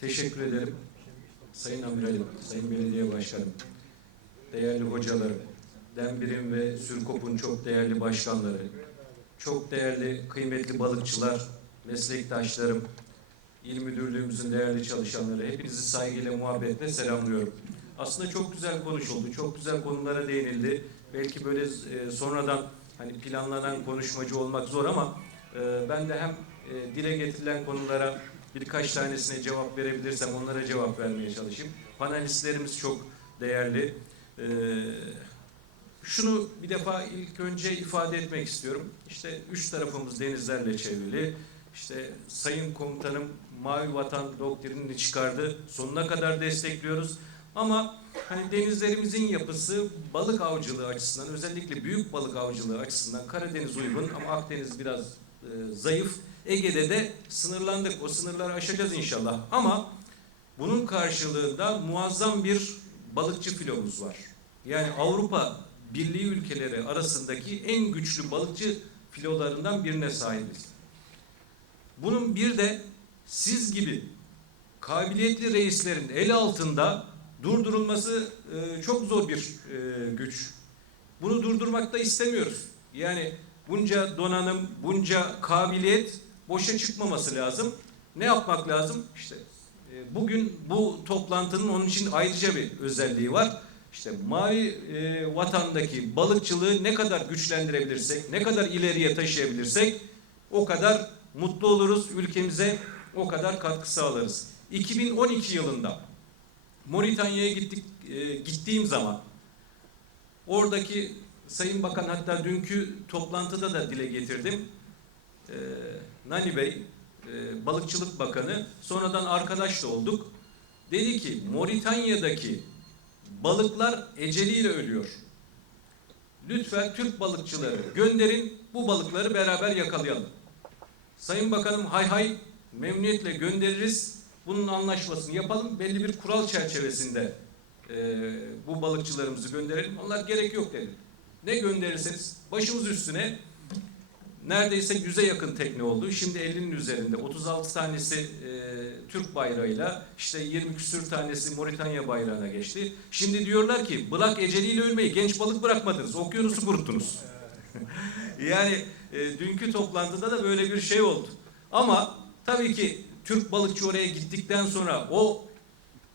Teşekkür ederim. Sayın Amiralim, Sayın Belediye Başkanım, değerli hocalarım, Dembirim ve Sürkop'un çok değerli başkanları, çok değerli kıymetli balıkçılar, meslektaşlarım, İl Müdürlüğümüzün değerli çalışanları, hepinizi saygıyla, muhabbetle selamlıyorum. Aslında çok güzel konuşuldu, çok güzel konulara değinildi. Belki böyle e, sonradan hani planlanan konuşmacı olmak zor ama e, ben de hem e, dile getirilen konulara birkaç tanesine cevap verebilirsem onlara cevap vermeye çalışayım. Panelistlerimiz çok değerli. E, şunu bir defa ilk önce ifade etmek istiyorum. İşte üç tarafımız denizlerle çevrili. İşte Sayın Komutanım Mavi Vatan doktrinini çıkardı. Sonuna kadar destekliyoruz. Ama hani denizlerimizin yapısı balık avcılığı açısından özellikle büyük balık avcılığı açısından Karadeniz uygun ama Akdeniz biraz e, zayıf. Ege'de de sınırlandık. O sınırları aşacağız inşallah. Ama bunun karşılığında muazzam bir balıkçı filomuz var. Yani Avrupa Birliği ülkeleri arasındaki en güçlü balıkçı filolarından birine sahibiz. Bunun bir de siz gibi kabiliyetli reislerin el altında durdurulması e, çok zor bir e, güç. Bunu durdurmak da istemiyoruz. Yani bunca donanım, bunca kabiliyet boşa çıkmaması lazım. Ne yapmak lazım? İşte e, bugün bu toplantının onun için ayrıca bir özelliği var. İşte mavi e, vatandaki balıkçılığı ne kadar güçlendirebilirsek, ne kadar ileriye taşıyabilirsek o kadar mutlu oluruz, ülkemize o kadar katkı sağlarız. 2012 yılında Moritanya'ya gittik, e, gittiğim zaman oradaki Sayın Bakan hatta dünkü toplantıda da dile getirdim. E, Nani Bey, e, Balıkçılık Bakanı, sonradan arkadaş da olduk. Dedi ki Moritanya'daki balıklar eceliyle ölüyor. Lütfen Türk balıkçıları gönderin bu balıkları beraber yakalayalım. Sayın Bakanım hay hay memnuniyetle göndeririz. Bunun anlaşmasını yapalım. Belli bir kural çerçevesinde e, bu balıkçılarımızı gönderelim. Onlar gerek yok dedi. Ne gönderirseniz başımız üstüne neredeyse yüze yakın tekne oldu. Şimdi 50'nin üzerinde 36 tanesi e, Türk bayrağıyla işte 20 küsür tanesi Moritanya bayrağına geçti. Şimdi diyorlar ki bırak eceliyle ölmeyi genç balık bırakmadınız. Okyanusu kuruttunuz. yani e, dünkü toplantıda da böyle bir şey oldu. Ama tabii ki Türk balıkçı oraya gittikten sonra o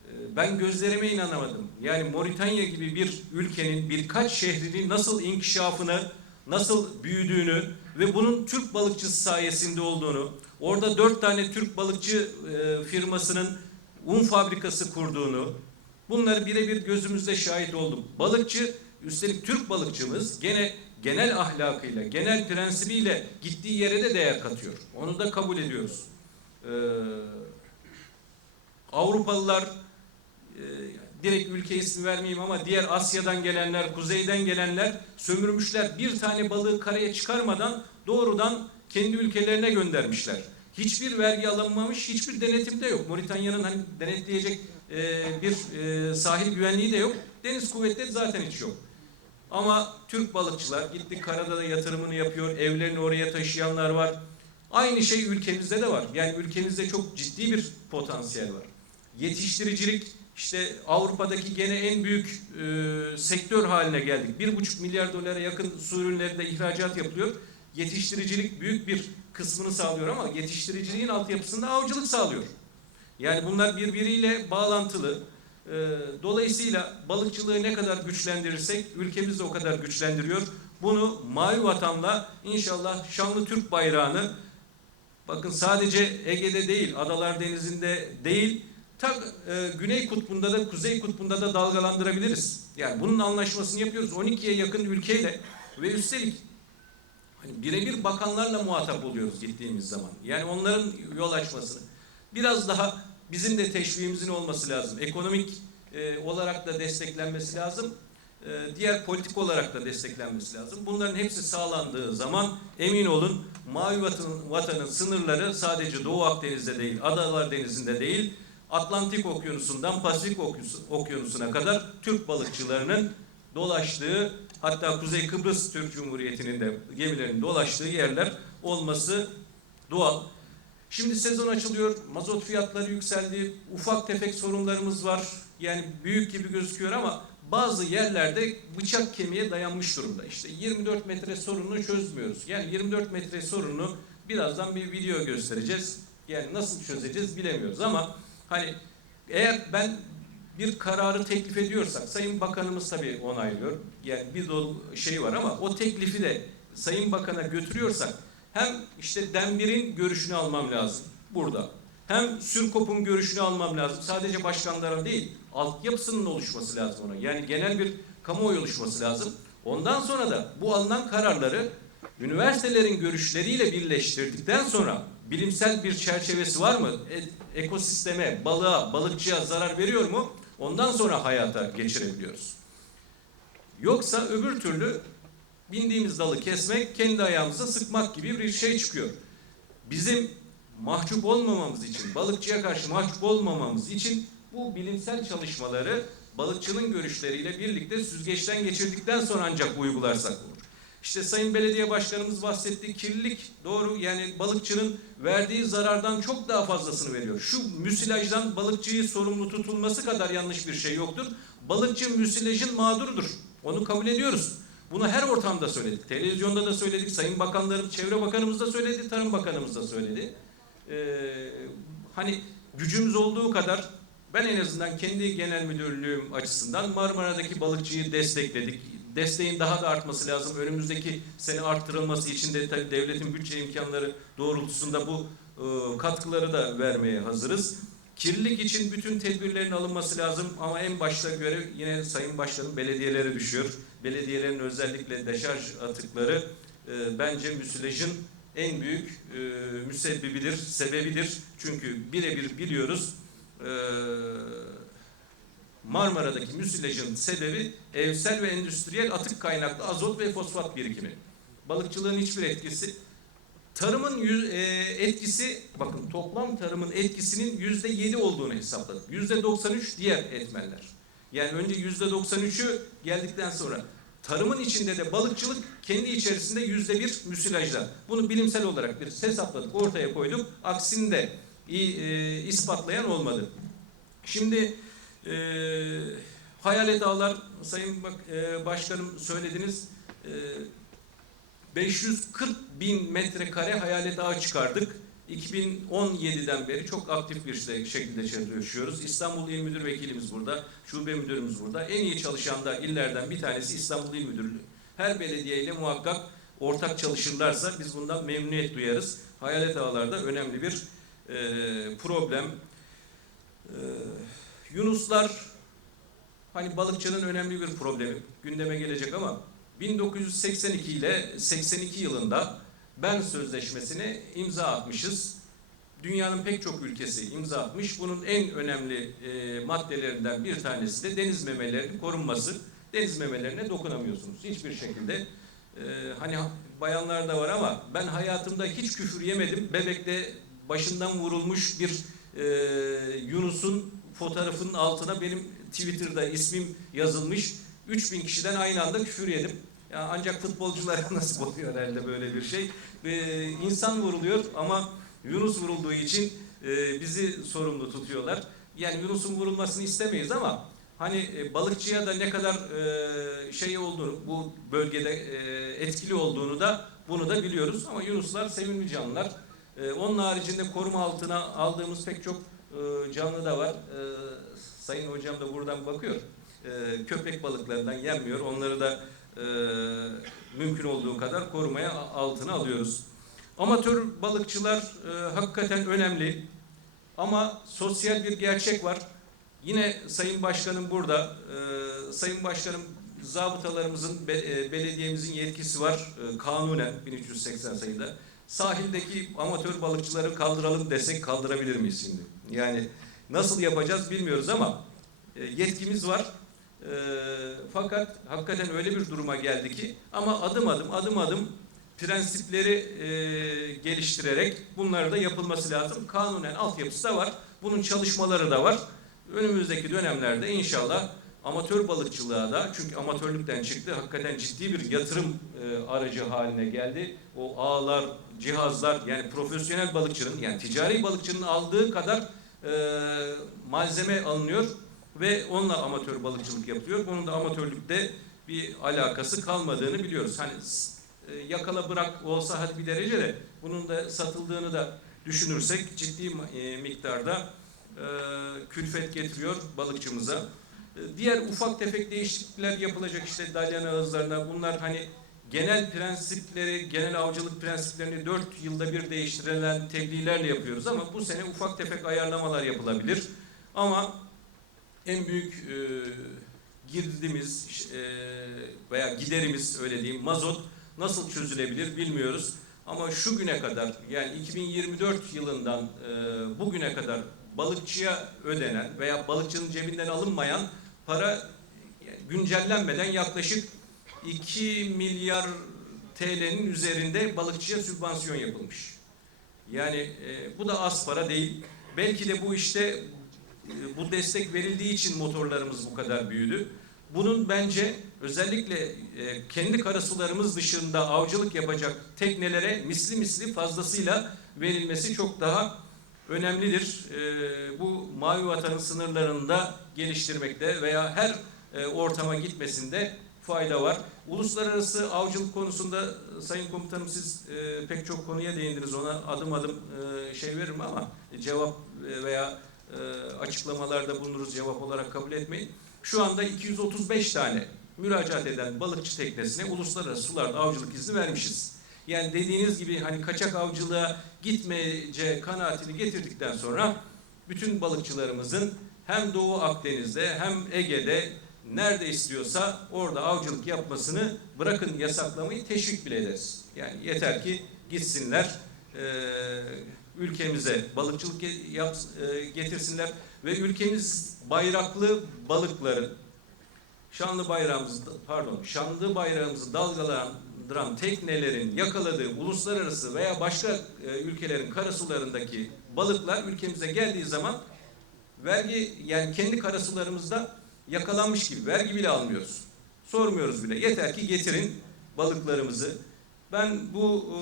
e, ben gözlerime inanamadım. Yani Moritanya gibi bir ülkenin birkaç şehrinin nasıl inkişafını, nasıl büyüdüğünü ve bunun Türk balıkçısı sayesinde olduğunu, orada dört tane Türk balıkçı e, firmasının un fabrikası kurduğunu, bunları birebir gözümüzde şahit oldum. Balıkçı, üstelik Türk balıkçımız gene genel ahlakıyla, genel prensibiyle gittiği yere de değer katıyor. Onu da kabul ediyoruz. Ee, Avrupalılar e, direkt ülke ismi vermeyeyim ama diğer Asya'dan gelenler, kuzeyden gelenler sömürmüşler. Bir tane balığı karaya çıkarmadan doğrudan kendi ülkelerine göndermişler. Hiçbir vergi alınmamış, hiçbir denetim de yok. Moritanya'nın hani denetleyecek e, bir e, sahil güvenliği de yok. Deniz kuvvetleri zaten hiç yok. Ama Türk balıkçılar gitti karada da yatırımını yapıyor, evlerini oraya taşıyanlar var. Aynı şey ülkemizde de var. Yani ülkemizde çok ciddi bir potansiyel var. Yetiştiricilik işte Avrupa'daki gene en büyük e, sektör haline geldik. Bir buçuk milyar dolara yakın su ürünleri de ihracat yapılıyor. Yetiştiricilik büyük bir kısmını sağlıyor ama yetiştiriciliğin altyapısında avcılık sağlıyor. Yani bunlar birbiriyle bağlantılı. E, dolayısıyla balıkçılığı ne kadar güçlendirirsek ülkemiz de o kadar güçlendiriyor. Bunu mavi vatanla inşallah şanlı Türk bayrağını bakın sadece Ege'de değil, Adalar Denizi'nde değil, ta e, Güney Kutbu'nda da Kuzey Kutbu'nda da dalgalandırabiliriz. Yani bunun anlaşmasını yapıyoruz 12'ye yakın ülkeyle ve üstelik hani birebir bakanlarla muhatap oluyoruz gittiğimiz zaman. Yani onların yol açmasını biraz daha bizim de teşviğimizin olması lazım. Ekonomik e, olarak da desteklenmesi lazım. E, diğer politik olarak da desteklenmesi lazım. Bunların hepsi sağlandığı zaman emin olun Mavi Vatan'ın, vatanın sınırları sadece Doğu Akdeniz'de değil, Adalar Denizi'nde değil, Atlantik Okyanusu'ndan Pasifik Okyanusu'na kadar Türk balıkçılarının dolaştığı hatta Kuzey Kıbrıs Türk Cumhuriyeti'nin de gemilerinin dolaştığı yerler olması doğal. Şimdi sezon açılıyor, mazot fiyatları yükseldi, ufak tefek sorunlarımız var. Yani büyük gibi gözüküyor ama bazı yerlerde bıçak kemiğe dayanmış durumda. İşte 24 metre sorununu çözmüyoruz. Yani 24 metre sorununu birazdan bir video göstereceğiz. Yani nasıl çözeceğiz bilemiyoruz ama hani eğer ben bir kararı teklif ediyorsak Sayın Bakanımız tabii onaylıyor. Yani bir dolu şey var ama o teklifi de Sayın Bakan'a götürüyorsak hem işte Denbir'in görüşünü almam lazım burada. Hem Sürkop'un görüşünü almam lazım. Sadece başkanların değil, altyapısının oluşması lazım ona. Yani genel bir kamuoyu oluşması lazım. Ondan sonra da bu alınan kararları üniversitelerin görüşleriyle birleştirdikten sonra bilimsel bir çerçevesi var mı? E- ekosisteme, balığa, balıkçıya zarar veriyor mu? Ondan sonra hayata geçirebiliyoruz. Yoksa öbür türlü bindiğimiz dalı kesmek, kendi ayağımıza sıkmak gibi bir şey çıkıyor. Bizim mahcup olmamamız için, balıkçıya karşı mahcup olmamamız için bu bilimsel çalışmaları balıkçının görüşleriyle birlikte süzgeçten geçirdikten sonra ancak uygularsak olur. İşte Sayın Belediye Başkanımız bahsetti. Kirlilik doğru yani balıkçının verdiği zarardan çok daha fazlasını veriyor. Şu müsilajdan balıkçıyı sorumlu tutulması kadar yanlış bir şey yoktur. Balıkçı müsilajın mağdurudur. Onu kabul ediyoruz. Bunu her ortamda söyledik. Televizyonda da söyledik. Sayın Bakanlarım, Çevre Bakanımız da söyledi. Tarım Bakanımız da söyledi. Ee, hani gücümüz olduğu kadar ben en azından kendi genel müdürlüğüm açısından Marmara'daki balıkçıyı destekledik. Desteğin daha da artması lazım. Önümüzdeki sene arttırılması için de tabii devletin bütçe imkanları doğrultusunda bu e, katkıları da vermeye hazırız. Kirlilik için bütün tedbirlerin alınması lazım ama en başta görev yine Sayın Başkanım belediyelere düşüyor. Belediyelerin özellikle deşarj atıkları e, bence müsilajın en büyük e, müsebbibidir, sebebidir. Çünkü birebir biliyoruz e, Marmara'daki müsilajın sebebi evsel ve endüstriyel atık kaynaklı azot ve fosfat birikimi. Balıkçılığın hiçbir etkisi Tarımın yüz, e, etkisi, bakın toplam tarımın etkisinin yüzde yedi olduğunu hesapladık. Yüzde 93 diğer etmenler. Yani önce yüzde 93'ü geldikten sonra tarımın içinde de balıkçılık kendi içerisinde yüzde bir müsilajla. Bunu bilimsel olarak bir hesapladık, ortaya koyduk. Aksini de e, ispatlayan olmadı. Şimdi e, hayalet ağlar, Sayın e, Başkanım söylediniz. E, 540 bin metrekare hayalet ağa çıkardık. 2017'den beri çok aktif bir şey- şekilde çalışıyoruz. İstanbul İl Müdür Vekilimiz burada, şube müdürümüz burada. En iyi çalışan da illerden bir tanesi İstanbul İl Müdürlüğü. Her belediyeyle muhakkak ortak çalışırlarsa biz bundan memnuniyet duyarız. Hayalet ağlarda önemli bir e, problem. E, Yunuslar hani balıkçının önemli bir problemi gündeme gelecek ama 1982 ile 82 yılında Bern Sözleşmesi'ne imza atmışız. Dünyanın pek çok ülkesi imza atmış. Bunun en önemli e, maddelerinden bir tanesi de deniz memelerinin korunması. Deniz memelerine dokunamıyorsunuz hiçbir şekilde. E, hani bayanlar da var ama ben hayatımda hiç küfür yemedim. Bebekte başından vurulmuş bir e, Yunus'un fotoğrafının altına benim Twitter'da ismim yazılmış. 3000 kişiden aynı anda küfür yedim. Ya ancak futbolculara nasip oluyor herhalde böyle bir şey. Ee, insan vuruluyor ama Yunus vurulduğu için e, bizi sorumlu tutuyorlar. Yani Yunus'un vurulmasını istemeyiz ama hani e, balıkçıya da ne kadar e, şey olduğunu, bu bölgede e, etkili olduğunu da bunu da biliyoruz. Ama Yunuslar sevimli canlılar. E, onun haricinde koruma altına aldığımız pek çok e, canlı da var. E, Sayın hocam da buradan bakıyor. E, köpek balıklarından yenmiyor. Onları da e, mümkün olduğu kadar korumaya altına alıyoruz. Amatör balıkçılar e, hakikaten önemli. Ama sosyal bir gerçek var. Yine Sayın Başkanım burada. Sayın Başkanım zabıtalarımızın, e, belediyemizin yetkisi var. E, kanunen 1380 sayıda. Sahildeki amatör balıkçıları kaldıralım desek kaldırabilir miyiz şimdi? Yani nasıl yapacağız bilmiyoruz ama e, yetkimiz var. E, fakat hakikaten öyle bir duruma geldi ki ama adım adım adım adım prensipleri e, geliştirerek bunları da yapılması lazım. Kanunen altyapısı da var. Bunun çalışmaları da var. Önümüzdeki dönemlerde inşallah amatör balıkçılığa da çünkü amatörlükten çıktı hakikaten ciddi bir yatırım e, aracı haline geldi. O ağlar, cihazlar yani profesyonel balıkçının yani ticari balıkçının aldığı kadar malzeme alınıyor ve onunla amatör balıkçılık yapılıyor. Bunun da amatörlükte bir alakası kalmadığını biliyoruz. Hani e, yakala bırak olsa hadi bir derece de bunun da satıldığını da düşünürsek ciddi e, miktarda e, külfet getiriyor balıkçımıza. Diğer ufak tefek değişiklikler yapılacak işte dalyan ağızlarına bunlar hani genel prensipleri, genel avcılık prensiplerini 4 yılda bir değiştirilen tebliğlerle yapıyoruz ama bu sene ufak tefek ayarlamalar yapılabilir. Ama en büyük e, girdimiz e, veya giderimiz öyle diyeyim mazot nasıl çözülebilir bilmiyoruz. Ama şu güne kadar yani 2024 yılından e, bugüne kadar balıkçıya ödenen veya balıkçının cebinden alınmayan para güncellenmeden yaklaşık 2 milyar TL'nin üzerinde balıkçıya sübvansiyon yapılmış. Yani e, bu da az para değil. Belki de bu işte e, bu destek verildiği için motorlarımız bu kadar büyüdü. Bunun bence özellikle e, kendi karasularımız dışında avcılık yapacak teknelere misli misli fazlasıyla verilmesi çok daha önemlidir. E, bu mavi vatanın sınırlarında geliştirmekte veya her e, ortama gitmesinde fayda var. Uluslararası avcılık konusunda e, Sayın Komutanım siz e, pek çok konuya değindiniz. Ona adım adım e, şey veririm ama cevap e, veya e, açıklamalarda bulunuruz cevap olarak kabul etmeyin. Şu anda 235 tane müracaat eden balıkçı teknesine uluslararası sularda avcılık izni vermişiz. Yani dediğiniz gibi hani kaçak avcılığa gitmeyece kanaatini getirdikten sonra bütün balıkçılarımızın hem Doğu Akdeniz'de hem Ege'de nerede istiyorsa orada avcılık yapmasını bırakın yasaklamayı teşvik bile ederiz. Yani yeter ki gitsinler e, ülkemize balıkçılık yap, e, getirsinler ve ülkemiz bayraklı balıkların şanlı bayrağımızı pardon şanlı bayrağımızı dalgalandıran teknelerin yakaladığı uluslararası veya başka e, ülkelerin karasularındaki balıklar ülkemize geldiği zaman vergi yani kendi karasularımızda yakalanmış gibi vergi bile almıyoruz. Sormuyoruz bile. Yeter ki getirin balıklarımızı. Ben bu e,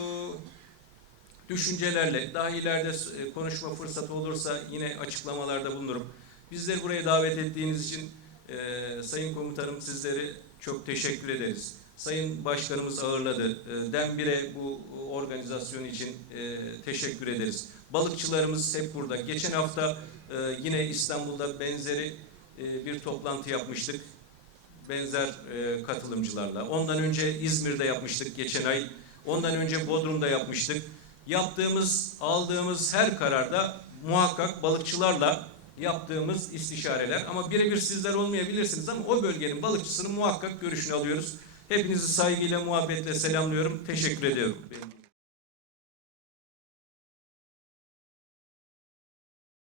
düşüncelerle daha ileride e, konuşma fırsatı olursa yine açıklamalarda bulunurum. Bizleri buraya davet ettiğiniz için e, Sayın Komutanım sizleri çok teşekkür ederiz. Sayın Başkanımız ağırladı. E, Denbire bu organizasyon için e, teşekkür ederiz. Balıkçılarımız hep burada. Geçen hafta e, yine İstanbul'da benzeri e, bir toplantı yapmıştık. Benzer e, katılımcılarla. Ondan önce İzmir'de yapmıştık geçen ay. Ondan önce Bodrum'da yapmıştık. Yaptığımız, aldığımız her kararda muhakkak balıkçılarla yaptığımız istişareler. Ama birebir sizler olmayabilirsiniz ama o bölgenin balıkçısının muhakkak görüşünü alıyoruz. Hepinizi saygıyla, muhabbetle selamlıyorum. Teşekkür ediyorum.